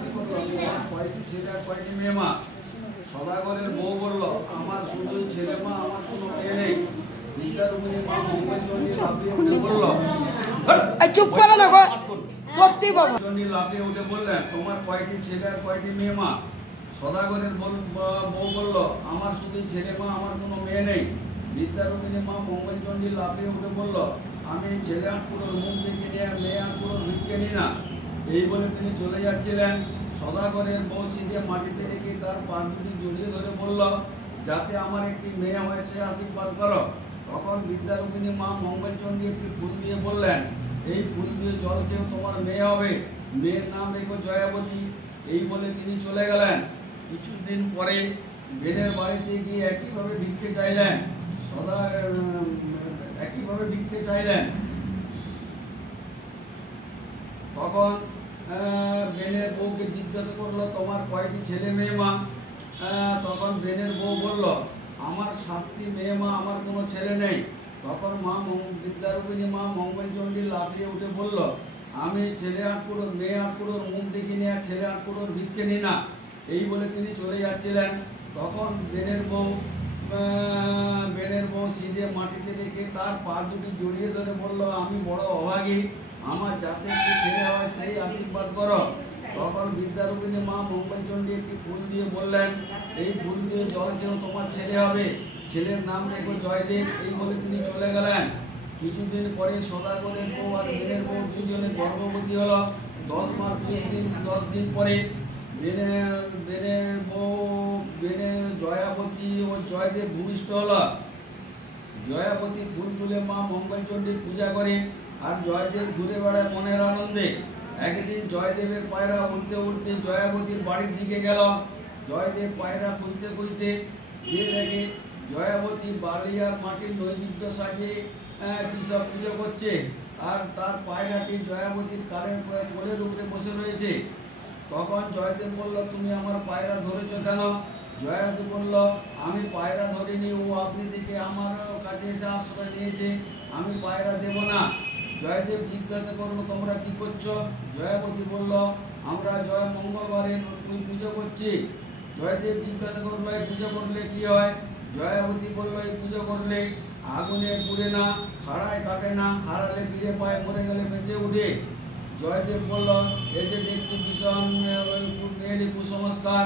জিজ্ঞাসা করলো তোমার কয়টি ছেলে আর কয়টি মেয়ে মা? সদাগরের বউ বলল আমার শুধুই ছেলে মা, আমার কোনো মেয়ে নেই। বিদ্যারূপিণী মা মঙ্গলচণ্ডী লাফিয়ে উঠে বলল, চুপ করো না গো, সত্যি বাবা। চণ্ডী লাফিয়ে উঠে বললেন তোমার কয়টি ছেলে আর কয়টি মেয়ে মা? সদাগরের বউ বলল আমার শুধুই ছেলে মা, আমার কোনো মেয়ে নেই। বিদ্যারূপিণী মা মঙ্গলচণ্ডী লাফিয়ে উঠে বলল আমি ছেলে আটকুড়োর মুখ দেখে নিয়ে মেয়ে আটকুড়োর ভিক্ষে নিই না। এই বলে তিনি চলে যাচ্ছিলেন। সদাগরের বউ সিধে মাটিতে রেখে তার পা দুটি জড়িয়ে ধরে বলল যাতে আমার একটি মেয়ে হয় সে আশীর্বাদ করো। তখন বিদ্যারূপিণী মা মঙ্গলচণ্ডী একটি ফুল দিয়ে বললেন এই ফুল দিয়ে জল খেয়েও তোমার মেয়ে হবে, মেয়ের নাম রেখো জয়াবতী। এই বলে তিনি চলে গেলেন। কিছুদিন পরে বেনের বাড়িতে গিয়ে একইভাবে ভিক্ষে চাইলেন। তখন বেনের বউকে জিজ্ঞাসা করলো তোমার কয়টি ছেলে মেয়ে মা? তখন বেনের বউ বলল আমার 7টি মেয়ে মা, আমার কোনো ছেলে নেই। তখন বিদ্যারূপিণী মা মঙ্গলচণ্ডী লাফিয়ে উঠে বলল আমি ছেলে আটকুড়োর মেয়ে আটকুড়োর মুখ দেখি নিয়ে ছেলে আটকুড়োর ভিক্ষে নিই না। এই বলে তিনি চলে যাচ্ছিলেন। তখন বেনের বউ সিধে মাটিতে রেখে তার পা দুটি জড়িয়ে ধরে বলল আমি বড় অভাগী, আমার যাতে একটি ছেলে হয় সেই আশীর্বাদ করো। তখন বিদ্যারূপিণী মা মঙ্গলচণ্ডী একটি ফুল দিয়ে বললেন এই ফুল দিয়ে জল খেয়েও তোমার ছেলে হবে, ছেলের নাম রেখো জয়দেব। এই বলে তিনি চলে গেলেন। কিছুদিন পরে সদাগরের বউ আর বেনের বউ দুজনে গর্ভবতী হলো। 10 দিন পরে বেনের জয়াবতী ও জয়দেব ভূমিষ্ঠ হলো। জয়াবতী ফুল তুলে মা মঙ্গলচণ্ডীর পূজা করে আর জয়দেব ঘুরে বেড়ায় মনের আনন্দে। একদিন জয়দেবের পায়রা উঠতে উঠতে জয়াবতীর বাড়ির দিকে গেল। জয়দেব পায়রা খুঁজতে খুঁজতে গিয়ে দেখে জয়াবতী বালি আর মাটির নৈবেদ্য সাজিয়ে কি সব পুজো করছে, আর তার পায়রাটি জয়াবতীর কোলের উপরে বসে রয়েছে। তখন জয়দেব বলল তুমি আমার পায়রা ধরেছ কেন? জয়াবতী বলল আমি পায়রা ধরিনি, ও আপনি থেকে আমার কাছে এসে আশ্রয় নিয়েছে, আমি পায়রা দেব না। জয়দেব জিজ্ঞাসা করলো তোমরা কি করছো? জয়াবতী বলল আমরা জয় মঙ্গলবারে পুজো করছি। জয়দেব জিজ্ঞাসা করলো এই পুজো করলে কি হয়? জয়াবতী বলল এই পুজো করলে আগুনে পুড়ে না, খাড়ায় কাটে না, হারালে ফিরে পায়, মরে গেলে বেঁচে উঠে। জয়দেব বলল এই যে দেখছি ভীষণ মেয়েরই কুসংস্কার।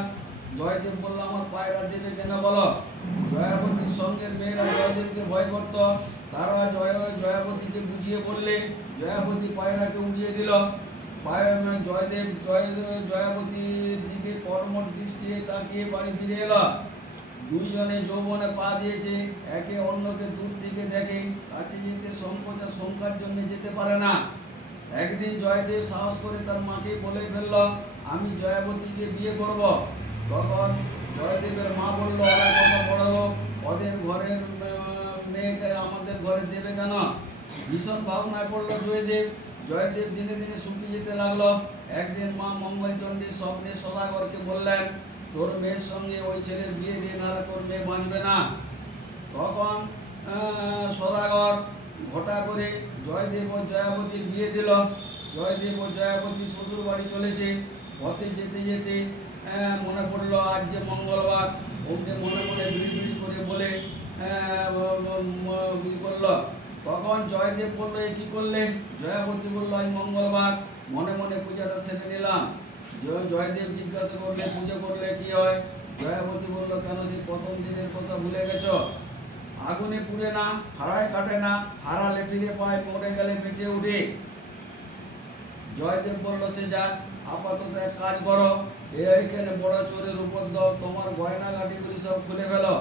জয়দেব বলল আমার পায়রা দেবে কেন বলো। জয়াবতীর সঙ্গের মেয়েরা জয়দেবকে ভয় করত, তারা জয়াবতীকে বুঝিয়ে বললে। জয়াবতী পায়রাকে উড়িয়ে দিল। জয়দেব জয়াবতীর দিকে কর্মঠ দৃষ্টি তাকিয়ে বাড়ি ফিরে এলো। দুইজনে যৌবনে পা দিয়েছে, একে অন্যকে দূর থেকে দেখে, কাছে যেতে সংকোচ আর শঙ্কার জন্য যেতে পারে না। একদিন জয়দেব সাহস করে তার মাকে বলে ফেলল আমি জয়াবতীকে বিয়ে করব। তখন জয়দেবের মা বলল ওরা কত বড় লোক, ওদের ঘরের মেয়েকে আমাদের ঘরে দেবে কেন? ভীষণ ভাবনায় পড়লো জয়দেব দিনে দিনে শুকিয়ে যেতে লাগলো। একদিন মা মঙ্গলচণ্ডী স্বপ্নে সদাগরকে বললেন তোর মেয়ের সঙ্গে ওই ছেলের বিয়ে দিয়ে না তোর মেয়ে বাঁচবে না। তখন সদাগর ঘটা করে জয়দেব ও জয়াবতীর বিয়ে দিল। জয়দেব ও জয়াবতী শ্বশুর বাড়ি চলেছে। পথে যেতে যেতে মনে পড়লো আজ যে মঙ্গলবার। ওকে মনে মনে বিড়ি করে বলে করলো। তখন জয়দেব বললো এ কি করলে? জয়াবতী বললো আজ মঙ্গলবার, মনে মনে পূজাটা সেরে নিলাম। জয়দেব জিজ্ঞাসা করলে পুজো করলে কি হয়? জয়াবতী বললো কেন সে প্রথম দিনের কথা ভুলে গেছ? আগুনে পুড়ে না, খাড়ায় কাটে না, হারালে ফিরে পায়, মরে গেলে বেঁচে উঠে। জয়দেব বললো সে যাক, আপাতত এক কাজ করো, এইখানে বড় চোরের উপর দাও, তোমার গয়না গাটিগুলি সব খুলে ফেলো।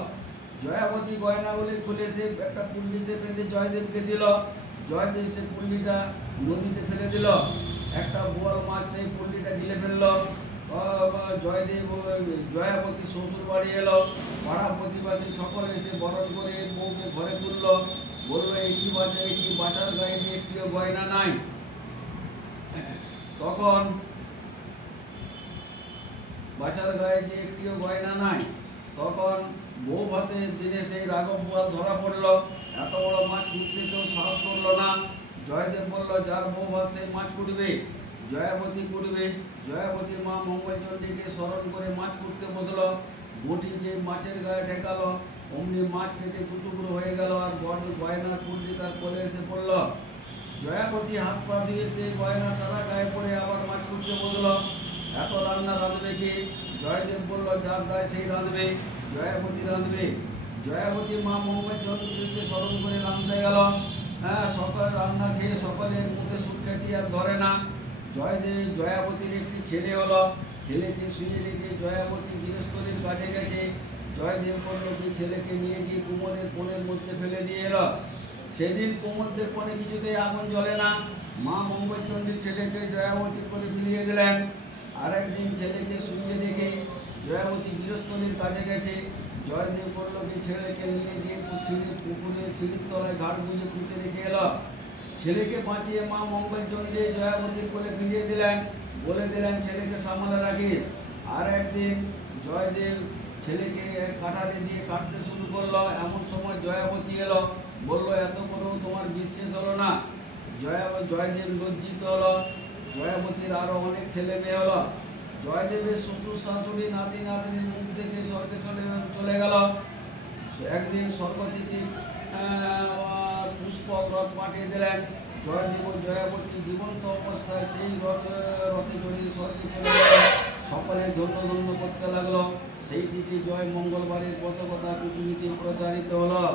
জয়াবতী গয়নাগুলি খুলে সে একটা পুল্লিতে বেঁধে জয়দেবকে দিল। জয়দেব সে পুল্লিটা নদীতে ফেলে দিল। একটা বোয়াল মাছ সেই পুল্লিটা গিলে ফেললো। জয়াবতী শ্বশুর বাড়ি এলো। পাড়া প্রতিবাসী সকলে এসে বরণ করে বউকে ঘরে তুললো। বললো এই কি বাঁচার গায়ে একটিও গয়না নাই। তখন বাঁচার গায়ে যে একটিও গয়না নাই, তখন বউ ভাতের দিনে সেই রাঘব বোয়াল ধরা পড়লো। এত বড় মাছ কুটতে কেউ সাহস করলো না। জয়দেব বলল যার বউ ভাত সেই মাছ কুটবে। জয়াবতী করবে। জয়াবতী মা মঙ্গলচণ্ডীকে স্মরণ করে মাছ করতে বসলো। বটি যে মাছের গায়ে ঠেকালো, অমনি মাছ কেটে টুকরো হয়ে গেল, আর গয়না কুণ্ডি তার কোলে এসে পড়ল। জয়াবতী হাত পা ধুয়ে সেই গয়না সারা গায়ে পড়ে আবার মাছ করতে বসলো। এত রান্না রাঁধবে কি? জয়দেব বলল, যার গায়ে সেই রাঁধবে। জয়াবতী রাঁধবে। জয়াবতী মা মঙ্গলচণ্ডীকে স্মরণ করে রাঁধতে গেল। সকাল রান্না খেয়ে সকলের মুখে সুখ্যাতি আর ধরে না। জয়াবতীর একটি ছেলে হলো। ছেলেকে শুয়ে রেখে জয়াবতী গৃহস্থলীর কাজে গেছে। জয়দেব বলল কি, ছেলেকে নিয়ে গিয়ে কুমোদের কোণের মধ্যে ফেলে দিয়ে এলো। সেদিন কুমোদের কোণে কিছুতেই আগুন জ্বলে না। মা মঙ্গলচণ্ডী ছেলেকে জয়াবতী করে ফিরিয়ে দিলেন। আর একদিন ছেলেকে শুয়ে রেখে জয়াবতী গৃহস্থলীর কাজে গেছে। জয়দেব বলল কি, ছেলেকে নিয়ে গিয়ে পুকুরে সিঁড়ির তলায় ঘাট গুঁজে পুঁতে রেখে এলো। ছেলেকে বাঁচিয়ে মা মঙ্গলচণ্ডী জয়াবতীর কোলে ফিরিয়ে দিলেন। বলে দিলেন, ছেলেকে সামলে রাখিস। আর একদিন জয়দেব ছেলেকে কাঁটাতে দিয়ে কাটতে শুরু করলো। এমন সময় জয়াবতী এলো। বলল, এত করেও তোমার বিশ্বাস হলো না? জয়দেব লজ্জিত হলো। জয়াবতীর আরো অনেক ছেলে মেয়ে হলো। জয়দেবের শ্বশুর শাশুড়ি নাতি নাতনির মুখ থেকে স্বর্গে চলে গেল। একদিন স্বর্গ থেকে পুষ্পক রথ পাঠিয়ে দিলেন। জয়দেব ও জয়াবতী জীবন্ত অবস্থায় সেই রথে চড়িয়ে স্বর্গে চলে গেল। সকলে ধন্য ধন্য করতে লাগলো। সেই দিকে জয় মঙ্গলবারের কত কথা পৃথিবীতে প্রচারিত হলো।